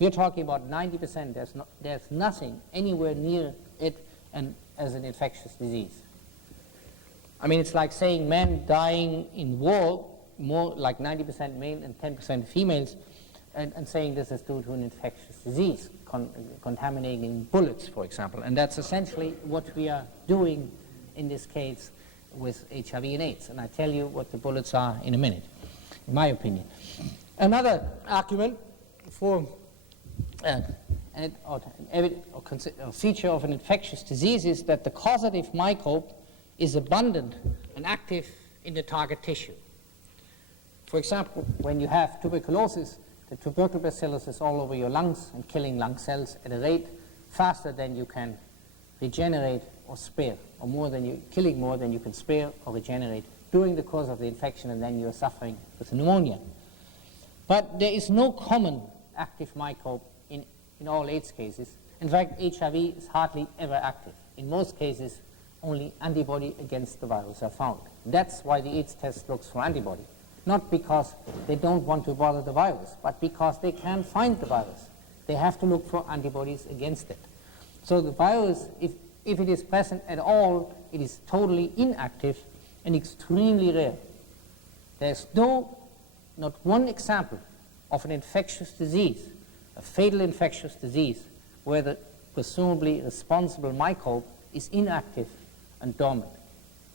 We're talking about 90%. There's nothing anywhere near it as an infectious disease. I mean, it's like saying men dying in war, more like 90% male and 10% females, and saying this is due to an infectious disease, contaminating bullets, for example. And that's essentially what we are doing in this case with HIV and AIDS. And I tell you what the bullets are in a minute, in my opinion. Another argument for a feature of an infectious disease is that the causative microbe is abundant and active in the target tissue. For example, when you have tuberculosis, the tubercle bacillus is all over your lungs and killing lung cells at a rate faster than you can regenerate or spare, or killing more than you can spare or regenerate during the course of the infection, and then you are suffering with pneumonia. But there is no common active microbe in all AIDS cases. In fact, HIV is hardly ever active. In most cases, only antibody against the virus are found. That's why the AIDS test looks for antibody. Not because they don't want to bother the virus, but because they can't find the virus. They have to look for antibodies against it. So the virus, if it is present at all, it is totally inactive and extremely rare. There's not one example of an infectious disease, a fatal infectious disease, where the presumably responsible microbe is inactive and dormant.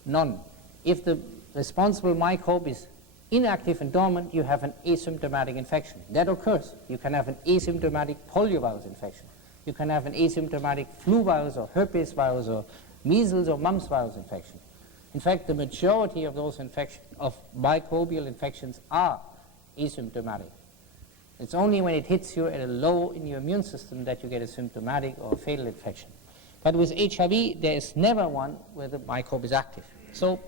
None. If the responsible microbe is inactive and dormant, you have an asymptomatic infection. That occurs. You can have an asymptomatic poliovirus infection. You can have an asymptomatic flu virus or herpes virus or measles or mumps virus infection. In fact, the majority of those microbial infections are asymptomatic. It's only when it hits you at a low in your immune system that you get a symptomatic or a fatal infection. But with HIV, there is never one where the microbe is active. So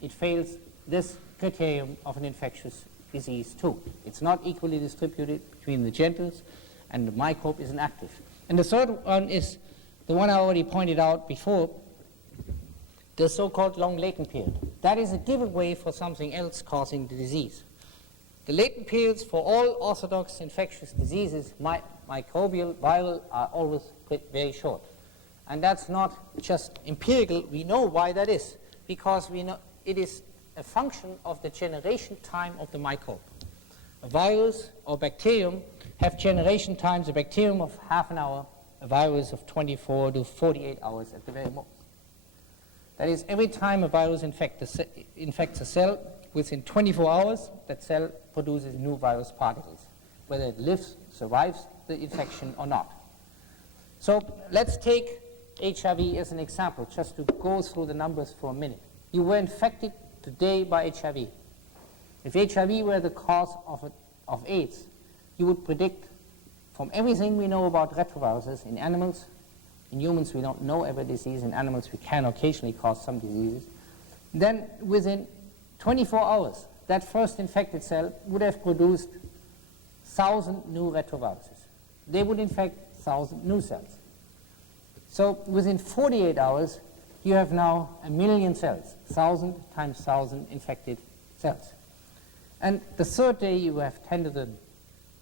it fails this criterion of an infectious disease too. It's not equally distributed between the genders, and the microbe isn't active. And the third one is the one I already pointed out before, the so-called long latent period. That is a giveaway for something else causing the disease. The latent periods for all orthodox infectious diseases, microbial, viral, are always very short. And that's not just empirical. We know why that is, because we know it is a function of the generation time of the microbe. A virus or bacterium have generation times, a bacterium of half an hour, a virus of 24 to 48 hours at the very most. That is, every time a virus infects a cell, within 24 hours, that cell produces new virus particles. whether it lives, survives the infection or not. So let's take HIV as an example, just to go through the numbers for a minute. You were infected today by HIV. If HIV were the cause of AIDS, you would predict, from everything we know about retroviruses in animals, in humans we don't know every disease, in animals we can occasionally cause some diseases, then within 24 hours, that first infected cell would have produced 1,000 new retroviruses. They would infect 1,000 new cells. So within 48 hours, you have now 1 million cells, 1,000 times 1,000 infected cells. And the third day you have 10 to the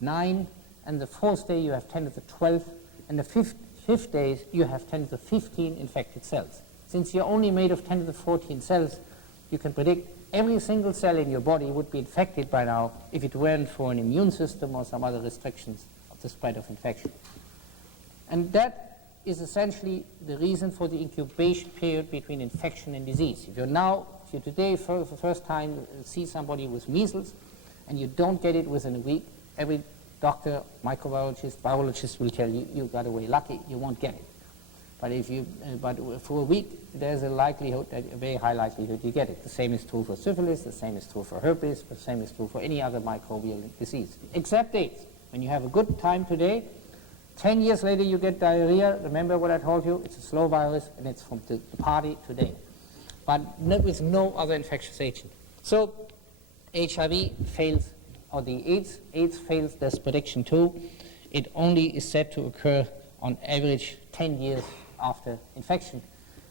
9, and the fourth day you have 10 to the 12, and the fifth day you have 10 to the 15 infected cells. Since you're only made of 10 to the 14 cells, you can predict every single cell in your body would be infected by now if it weren't for an immune system or some other restrictions of the spread of infection. And that is essentially the reason for the incubation period between infection and disease. If you today for the first time see somebody with measles and you don't get it within a week, every doctor, microbiologist, virologist will tell you you got away lucky, you won't get it. But for a week, there's a very high likelihood you get it. The same is true for syphilis, the same is true for herpes, the same is true for any other microbial disease, except AIDS. When you have a good time today, 10 years later you get diarrhea. Remember what I told you? It's a slow virus and it's from the party today, but with no other infectious agent. So HIV fails, or the AIDS fails this prediction too. It only is said to occur on average 10 years after infection,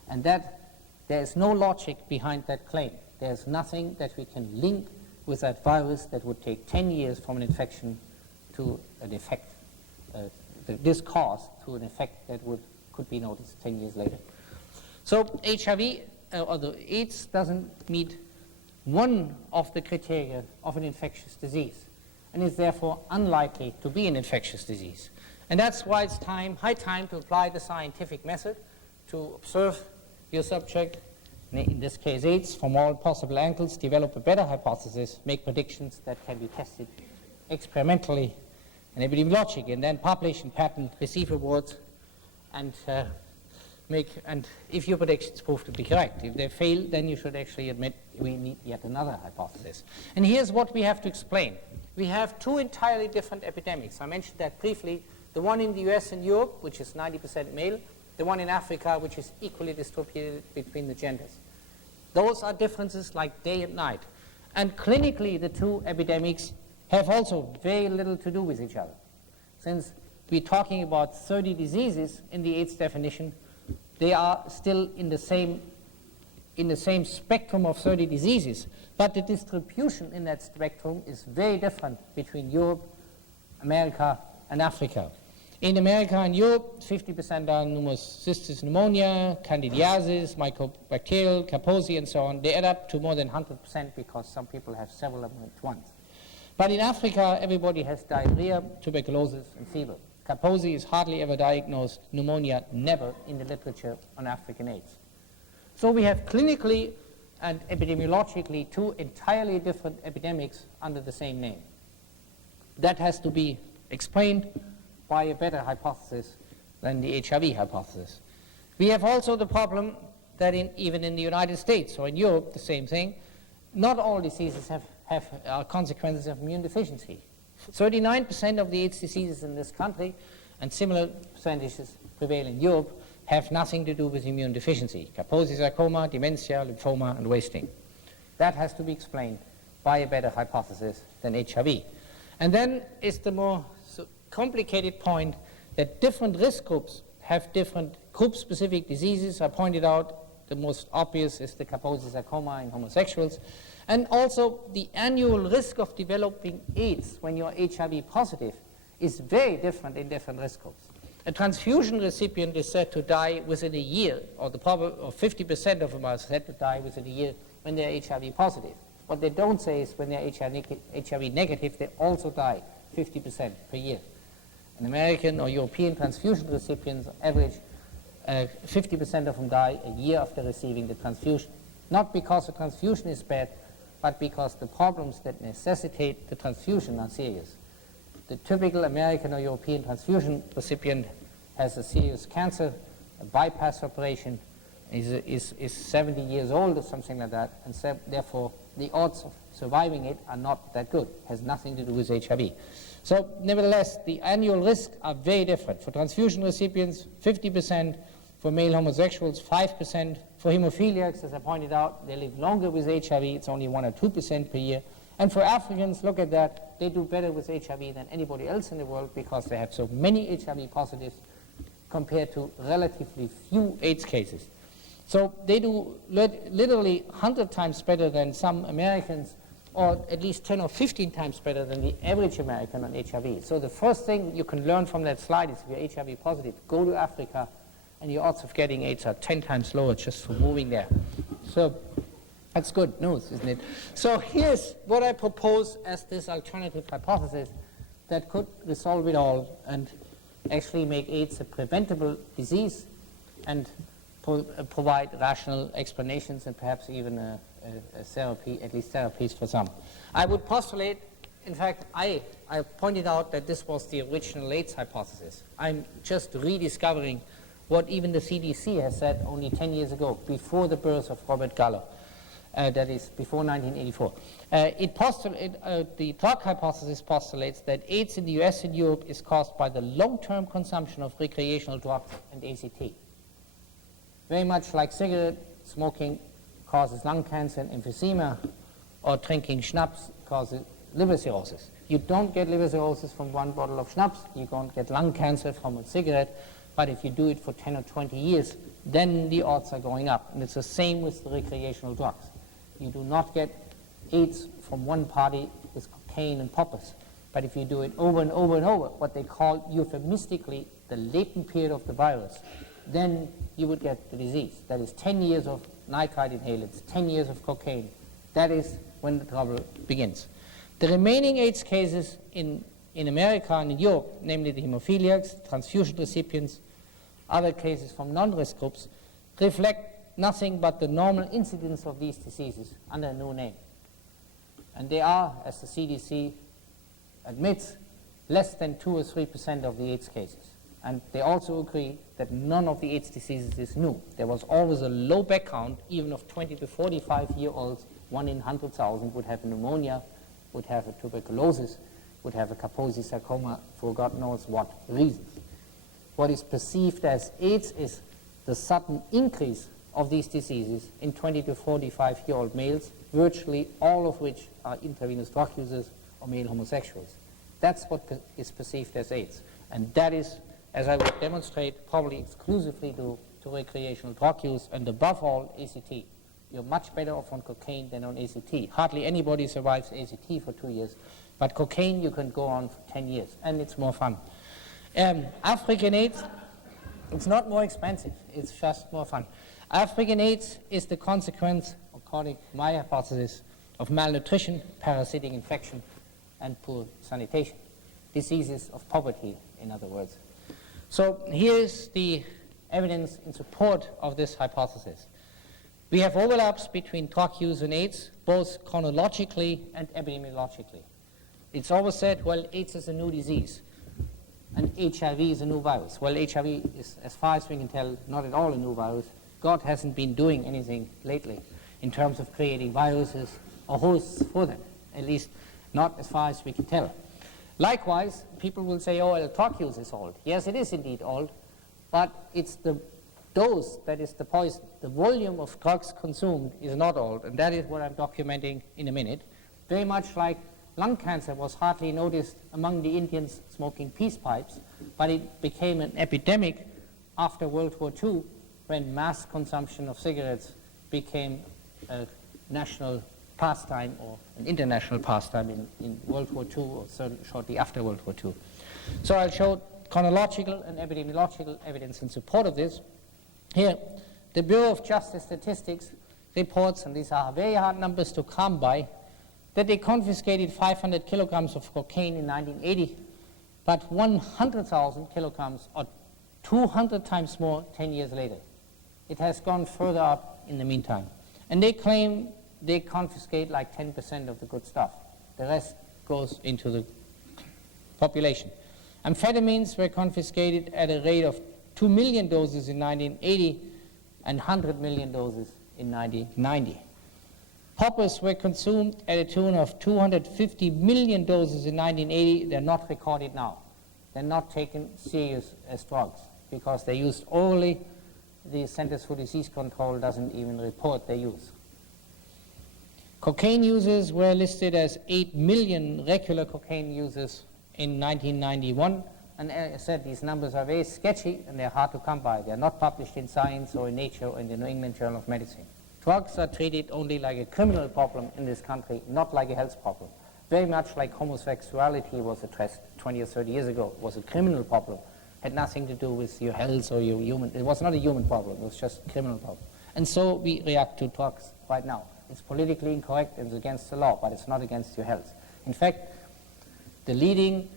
and that there is no logic behind that claim. There's nothing that we can link with that virus that would take 10 years from an infection to an effect, this cause to an effect that could be noticed 10 years later. So HIV, or the AIDS, doesn't meet one of the criteria of an infectious disease, and is therefore unlikely to be an infectious disease. And that's why it's high time to apply the scientific method, to observe your subject, in this case AIDS, from all possible angles, develop a better hypothesis, make predictions that can be tested experimentally and epidemiologically, and then publish and patent, receive awards, and if your predictions prove to be correct. If they fail, then you should actually admit we need yet another hypothesis. And here's what we have to explain. We have two entirely different epidemics. I mentioned that briefly. The one in the US and Europe, which is 90% male, the one in Africa, which is equally distributed between the genders. Those are differences like day and night. And clinically, the two epidemics have also very little to do with each other. Since we're talking about 30 diseases in the AIDS definition, they are still in the same spectrum of 30 diseases, but the distribution in that spectrum is very different between Europe, America, and Africa. In America and Europe, 50% are pneumocystis pneumonia, candidiasis, mycobacterial, Kaposi, and so on. They add up to more than 100% because some people have several of them at once. But in Africa, everybody has diarrhea, tuberculosis, and fever. Kaposi is hardly ever diagnosed, pneumonia never in the literature on African AIDS. So we have clinically and epidemiologically two entirely different epidemics under the same name. That has to be explained by a better hypothesis than the HIV hypothesis. We have also the problem that even in the United States or in Europe, the same thing, not all diseases have consequences of immune deficiency. 39% of the AIDS diseases in this country, and similar percentages prevail in Europe, have nothing to do with immune deficiency. Kaposi sarcoma, dementia, lymphoma, and wasting. That has to be explained by a better hypothesis than HIV. And then is the more complicated point that different risk groups have different group-specific diseases. I pointed out the most obvious is the Kaposi sarcoma in homosexuals. And also the annual risk of developing AIDS when you're HIV positive is very different in different risk groups. A transfusion recipient is said to die within a year, or 50% of them are said to die within a year when they're HIV positive. What they don't say is when they're HIV negative, they also die 50% per year. An American or European transfusion recipients average 50% of them die a year after receiving the transfusion. Not because the transfusion is bad, but because the problems that necessitate the transfusion are serious. the typical American or European transfusion recipient has a serious cancer, a bypass operation, is 70 years old or something like that, and therefore the odds of surviving it are not that good. It has nothing to do with HIV. So nevertheless, the annual risks are very different. For transfusion recipients, 50%. For male homosexuals, 5%. For hemophiliacs, as I pointed out, they live longer with HIV. It's only 1 or 2% per year. And for Africans, look at that. They do better with HIV than anybody else in the world because they have so many HIV positives compared to relatively few AIDS cases. So they do literally 100 times better than some Americans, or at least 10 or 15 times better than the average American on HIV. So the first thing you can learn from that slide is if you're HIV positive, go to Africa, and your odds of getting AIDS are 10 times lower just for moving there. So that's good news, isn't it? So here's what I propose as this alternative hypothesis that could resolve it all and actually make AIDS a preventable disease and provide rational explanations and perhaps even a therapy, at least therapies for some. I would postulate, in fact, I pointed out that this was the original AIDS hypothesis. I'm just rediscovering what even the CDC has said only 10 years ago, before the birth of Robert Gallo, that is, before 1984. The drug hypothesis postulates that AIDS in the US and Europe is caused by the long-term consumption of recreational drugs and ACT. Very much like cigarette smoking causes lung cancer and emphysema, or drinking schnapps causes liver cirrhosis. You don't get liver cirrhosis from one bottle of schnapps, you don't get lung cancer from a cigarette, but if you do it for 10 or 20 years, then the odds are going up. And it's the same with the recreational drugs. You do not get AIDS from one party with cocaine and poppers. But if you do it over and over and over, what they call euphemistically the latent period of the virus, then you would get the disease. That is 10 years of nitrite inhalants, 10 years of cocaine. That is when the trouble begins. The remaining AIDS cases in America and in Europe, namely the hemophiliacs, transfusion recipients, other cases from non-risk groups, reflect nothing but the normal incidence of these diseases under a new name. And they are, as the CDC admits, less than 2 or 3% of the AIDS cases. And they also agree that none of the AIDS diseases is new. There was always a low back count, even of 20 to 45-year-olds. 1 in 100,000 would have pneumonia, would have a tuberculosis, would have a Kaposi sarcoma for God knows what reasons. What is perceived as AIDS is the sudden increase of these diseases in 20 to 45-year-old males, virtually all of which are intravenous drug users or male homosexuals. That's what is perceived as AIDS. And that is, as I will demonstrate, probably exclusively due to recreational drug use and above all ACT. You're much better off on cocaine than on ACT. Hardly anybody survives ACT for 2 years, but cocaine you can go on for 10 years, and it's more fun. African AIDS, it's not more expensive, it's just more fun. African AIDS is the consequence, according to my hypothesis, of malnutrition, parasitic infection, and poor sanitation. Diseases of poverty, in other words. So here's the evidence in support of this hypothesis. We have overlaps between drug use and AIDS, both chronologically and epidemiologically. It's always said, well, AIDS is a new disease, and HIV is a new virus. Well, HIV is, as far as we can tell, not at all a new virus. God hasn't been doing anything lately in terms of creating viruses or hosts for them, at least not as far as we can tell. Likewise, people will say, oh, well, drug use is old. Yes, it is indeed old, but it's the dose that is the poison. The volume of drugs consumed is not old, and that is what I'm documenting in a minute. Very much like lung cancer was hardly noticed among the Indians smoking peace pipes, but it became an epidemic after World War II when mass consumption of cigarettes became a national pastime or an international pastime in World War II or shortly after World War II. So I'll show chronological and epidemiological evidence in support of this. Here, the Bureau of Justice Statistics reports, and these are very hard numbers to come by, that they confiscated 500 kilograms of cocaine in 1980, but 100,000 kilograms or 200 times more 10 years later. It has gone further up in the meantime. And they claim they confiscate like 10% of the good stuff. The rest goes into the population. Amphetamines were confiscated at a rate of 2 million doses in 1980 and 100 million doses in 1990. Poppers were consumed at a tune of 250 million doses in 1980. They're not recorded now. They're not taken serious as drugs because they're used orally. The Centers for Disease Control doesn't even report their use. Cocaine users were listed as 8 million regular cocaine users in 1991. And as I said, these numbers are very sketchy and they're hard to come by. They're not published in Science or in Nature or in the New England Journal of Medicine. Drugs are treated only like a criminal problem in this country, not like a health problem. Very much like homosexuality was addressed 20 or 30 years ago, was a criminal problem. Had nothing to do with your health or your human, it was not a human problem, it was just a criminal problem. And so we react to drugs right now. It's politically incorrect and it's against the law, but it's not against your health. In fact, the leading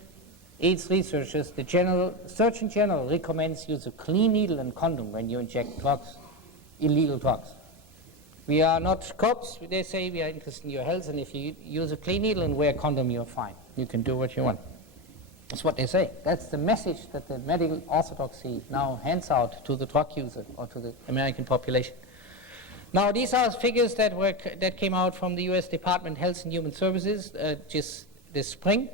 AIDS researchers, the Surgeon General recommends use a clean needle and condom when you inject drugs, illegal drugs. We are not cops. They say we are interested in your health, and if you use a clean needle and wear a condom, you're fine. You can do what you want. That's what they say. That's the message that the medical orthodoxy now hands out to the drug user or to the American population. Now, these are figures that came out from the U.S. Department of Health and Human Services just this spring.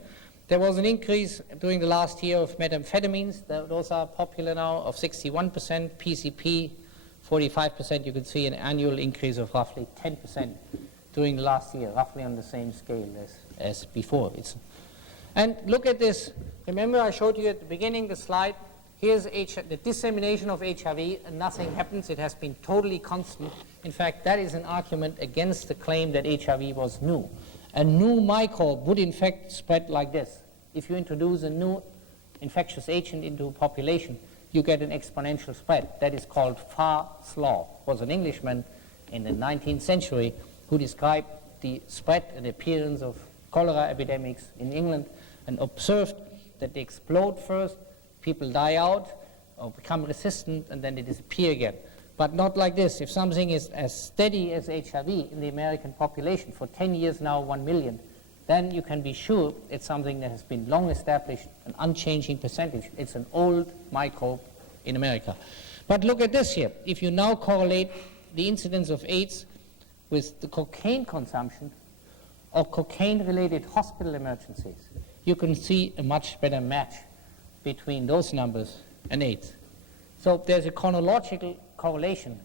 There was an increase during the last year of methamphetamines. Those are popular now, of 61%, PCP 45%. You can see an annual increase of roughly 10% during the last year, roughly on the same scale as before. And look at this. Remember I showed you at the beginning the slide. Here's the dissemination of HIV, and nothing happens. It has been totally constant. In fact, that is an argument against the claim that HIV was new. A new microbe would in fact spread like this. If you introduce a new infectious agent into a population, you get an exponential spread. That is called Farr's law. It was an Englishman in the 19th century who described the spread and appearance of cholera epidemics in England and observed that they explode first, people die out or become resistant, and then they disappear again. But not like this. If something is as steady as HIV in the American population for 10 years now, 1 million, then you can be sure it's something that has been long established, an unchanging percentage. It's an old microbe in America. But look at this here. If you now correlate the incidence of AIDS with the cocaine consumption or cocaine-related hospital emergencies, you can see a much better match between those numbers and AIDS. So there's a chronological correlation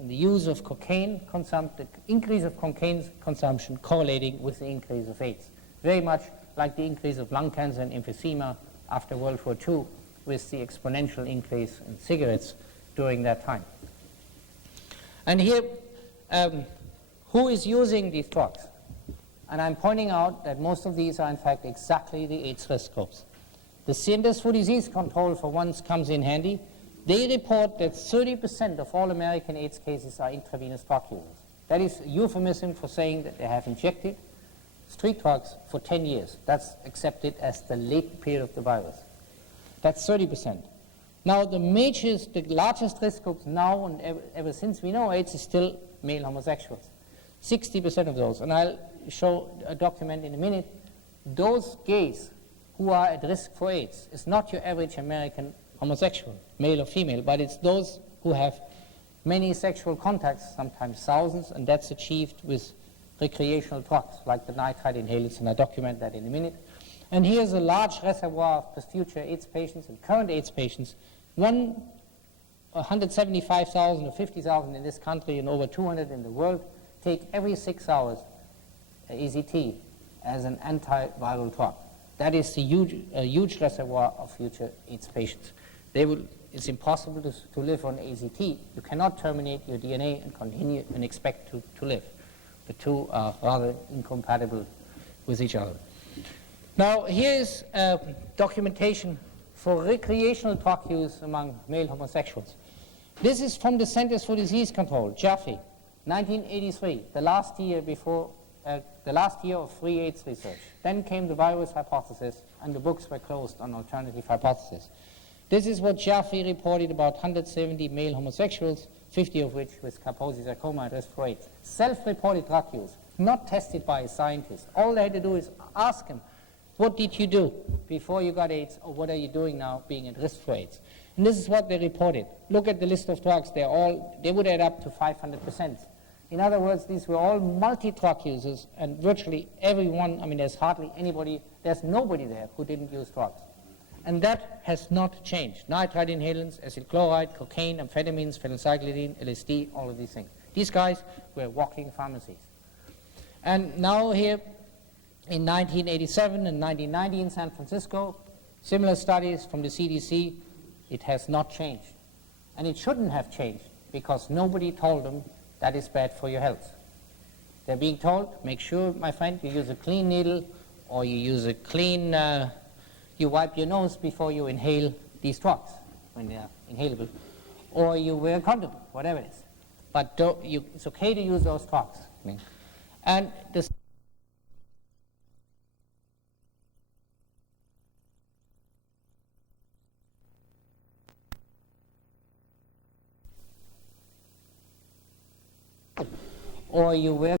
in the use of cocaine consumption, the increase of cocaine consumption correlating with the increase of AIDS. Very much like the increase of lung cancer and emphysema after World War II with the exponential increase in cigarettes during that time. And here, who is using these drugs? And I'm pointing out that most of these are in fact exactly the AIDS risk groups. The Centers for Disease Control for once comes in handy. They report that 30% of all American AIDS cases are intravenous drug users. That is a euphemism for saying that they have injected street drugs for 10 years. That's accepted as the latent period of the virus. That's 30%. Now the largest risk groups now and ever since we know AIDS is still male homosexuals. 60% of those, and I'll show a document in a minute. Those gays who are at risk for AIDS is not your average American homosexual, male or female, but it's those who have many sexual contacts, sometimes thousands, and that's achieved with recreational drugs like the nitrite inhalers, and I document that in a minute. And here's a large reservoir of future AIDS patients and current AIDS patients. 175,000 or 50,000 in this country and over 200 in the world take every 6 hours AZT as an antiviral drug. That is a huge reservoir of future AIDS patients. It's impossible to live on AZT. You cannot terminate your DNA and continue and expect to live. The two are rather incompatible with each other. Now, here is documentation for recreational drug use among male homosexuals. This is from the Centers for Disease Control, Jaffe, 1983, the last year of free AIDS research. Then came the virus hypothesis, and the books were closed on alternative hypotheses. This is what Jaffe reported about 170 male homosexuals, 50 of which with Kaposi sarcoma at risk for AIDS. Self-reported drug use, not tested by a scientist. All they had to do is ask him, what did you do? before you got AIDS, or what are you doing now being at risk for AIDS? And this is what they reported. Look at the list of drugs. They would add up to 500%. In other words, these were all multi-drug users, and virtually everyone, I mean, there's nobody there who didn't use drugs. And that has not changed. Nitrite inhalants, acyl chloride, cocaine, amphetamines, phenylcyclidine, LSD, all of these things. These guys were walking pharmacies. And now here, in 1987 and 1990 in San Francisco, similar studies from the CDC, it has not changed. And it shouldn't have changed, because nobody told them that is bad for your health. They're being told, make sure, my friend, you use a clean needle, or you use a clean, you wipe your nose before you inhale these drugs, when they are inhalable, or you wear a condom, whatever it is. But it's okay to use those drugs. And the or you wear